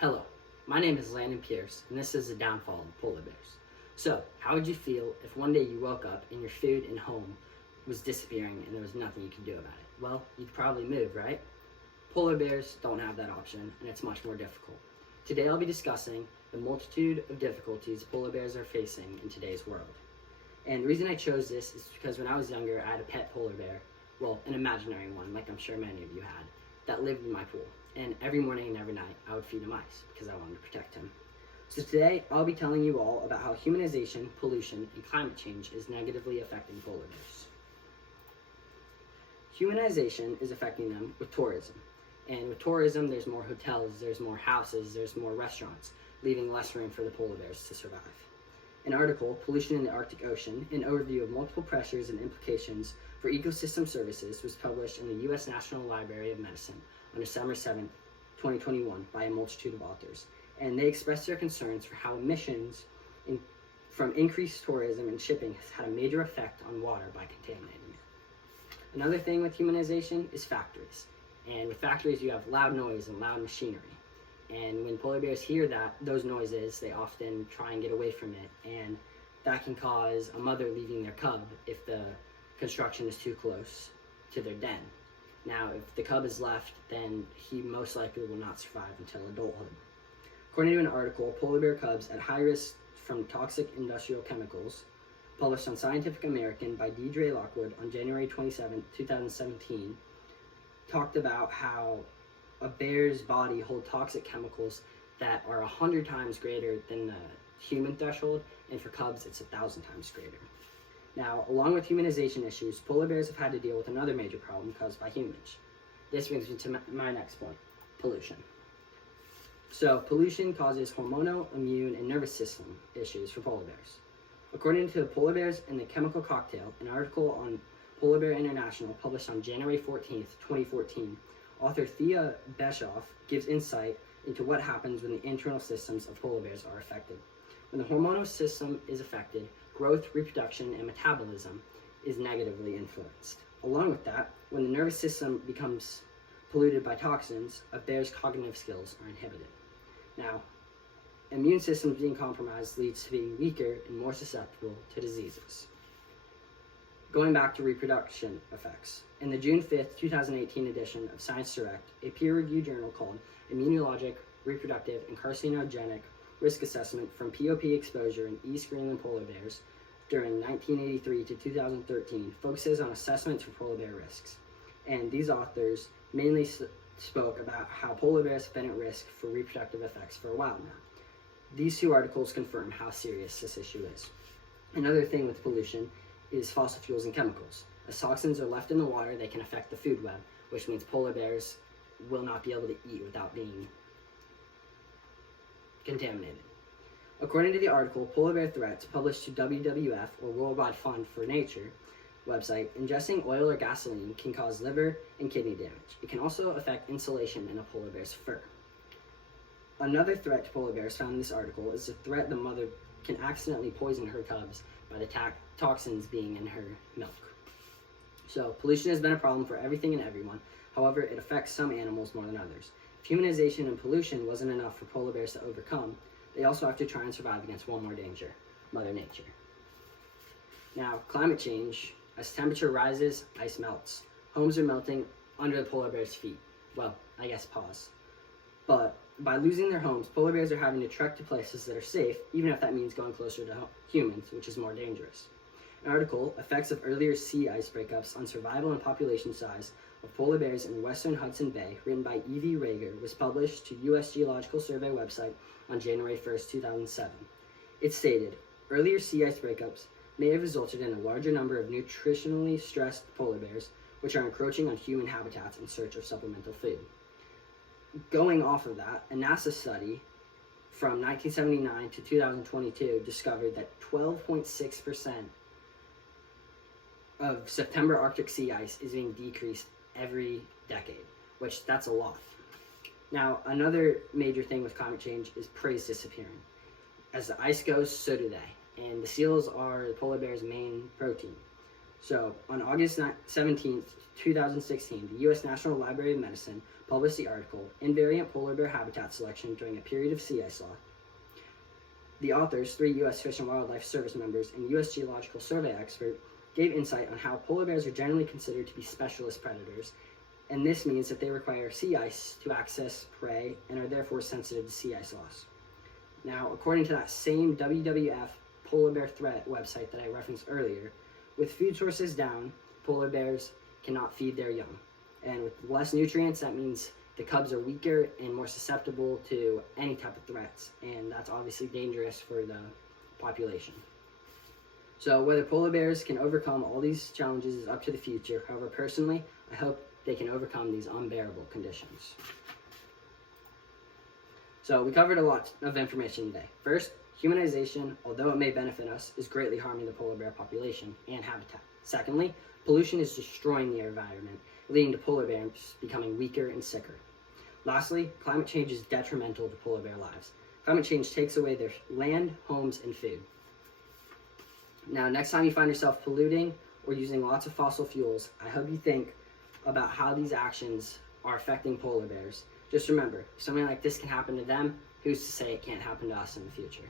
Hello, my name is Landon Pierce, and this is the downfall of polar bears. So, how would you feel if one day you woke up and your food and home was disappearing and there was nothing you could do about it? Well, you'd probably move, right? Polar bears don't have that option, and it's much more difficult. Today I'll be discussing the multitude of difficulties polar bears are facing in today's world. And the reason I chose this is because when I was younger, I had a pet polar bear, well, an imaginary one, like I'm sure many of you had, that lived in my pool. And every morning and every night, I would feed him ice because I wanted to protect him. So today, I'll be telling you all about how humanization, pollution, and climate change is negatively affecting polar bears. Humanization is affecting them with tourism. And with tourism, there's more hotels, there's more houses, there's more restaurants, leaving less room for the polar bears to survive. An article, Pollution in the Arctic Ocean, an overview of multiple pressures and implications for ecosystem services, was published in the U.S. National Library of Medicine on December 7, 2021, by a multitude of authors. And they expressed their concerns for how emissions from increased tourism and shipping has had a major effect on water by contaminating it. Another thing with humanization is factories. And with factories, you have loud noise and loud machinery. And when polar bears hear those noises, they often try and get away from it. And that can cause a mother leaving their cub if the construction is too close to their den. Now, if the cub is left, then he most likely will not survive until adulthood. According to an article, polar bear cubs at high risk from toxic industrial chemicals, published on Scientific American by Deirdre Lockwood on January 27, 2017, talked about how a bear's body holds toxic chemicals that are 100 times greater than the human threshold, and for cubs, it's 1,000 times greater. Now, along with humanization issues, polar bears have had to deal with another major problem caused by humans. This brings me to my next point, pollution. So, pollution causes hormonal, immune, and nervous system issues for polar bears. According to Polar Bears and the Chemical Cocktail, an article on Polar Bear International published on January 14, 2014, author Thea Beshoff gives insight into what happens when the internal systems of polar bears are affected. When the hormonal system is affected, growth, reproduction, and metabolism is negatively influenced. Along with that, when the nervous system becomes polluted by toxins, a bear's cognitive skills are inhibited. Now, immune systems being compromised leads to being weaker and more susceptible to diseases. Going back to reproduction effects. In the June 5, 2018 edition of Science Direct, a peer-reviewed journal called Immunologic, Reproductive, and Carcinogenic Risk Assessment from POP Exposure in East Greenland Polar Bears during 1983 to 2013 focuses on assessments for polar bear risks. And these authors mainly spoke about how polar bears have been at risk for reproductive effects for a while now. These two articles confirm how serious this issue is. Another thing with pollution is fossil fuels and chemicals. As toxins are left in the water, they can affect the food web, which means polar bears will not be able to eat without being contaminated. According to the article, Polar Bear Threats, published to WWF, or Worldwide Fund for Nature, website, ingesting oil or gasoline can cause liver and kidney damage. It can also affect insulation in a polar bear's fur. Another threat to polar bears found in this article is the threat the mother can accidentally poison her cubs by the toxins being in her milk. So, pollution has been a problem for everything and everyone. However, it affects some animals more than others. If humanization and pollution wasn't enough for polar bears to overcome, they also have to try and survive against one more danger, Mother Nature. Now, climate change. As temperature rises, ice melts. Homes are melting under the polar bears' feet. Well, I guess pause. But by losing their homes, polar bears are having to trek to places that are safe, even if that means going closer to humans, which is more dangerous. An article, Effects of Earlier Sea Ice Breakups on Survival and Population Size of Polar Bears in Western Hudson Bay, written by Evie Rager, was published to U.S. Geological Survey website on January 1, 2007. It stated, earlier sea ice breakups may have resulted in a larger number of nutritionally stressed polar bears, which are encroaching on human habitats in search of supplemental food. Going off of that, a NASA study from 1979 to 2022 discovered that 12.6% of September Arctic sea ice is being decreased every decade, which that's a lot. Now, another major thing with climate change is prey disappearing. As the ice goes, so do they. And the seals are the polar bear's main protein. So, on August 17th, 2016, the U.S. National Library of Medicine published the article, Invariant Polar Bear Habitat Selection During a Period of Sea Ice Loss. The authors, 3 U.S. Fish and Wildlife Service members and U.S. Geological Survey expert, gave insight on how polar bears are generally considered to be specialist predators, and this means that they require sea ice to access prey and are therefore sensitive to sea ice loss. Now, according to that same WWF polar bear threat website that I referenced earlier, with food sources down, polar bears cannot feed their young. And with less nutrients, that means the cubs are weaker and more susceptible to any type of threats, and that's obviously dangerous for the population. So whether polar bears can overcome all these challenges is up to the future. However, personally, I hope they can overcome these unbearable conditions. So we covered a lot of information today. First, humanization, although it may benefit us, is greatly harming the polar bear population and habitat. Secondly, pollution is destroying the environment, leading to polar bears becoming weaker and sicker. Lastly, climate change is detrimental to polar bear lives. Climate change takes away their land, homes, and food. Now, next time you find yourself polluting or using lots of fossil fuels, I hope you think about how these actions are affecting polar bears. Just remember, if something like this can happen to them, who's to say it can't happen to us in the future?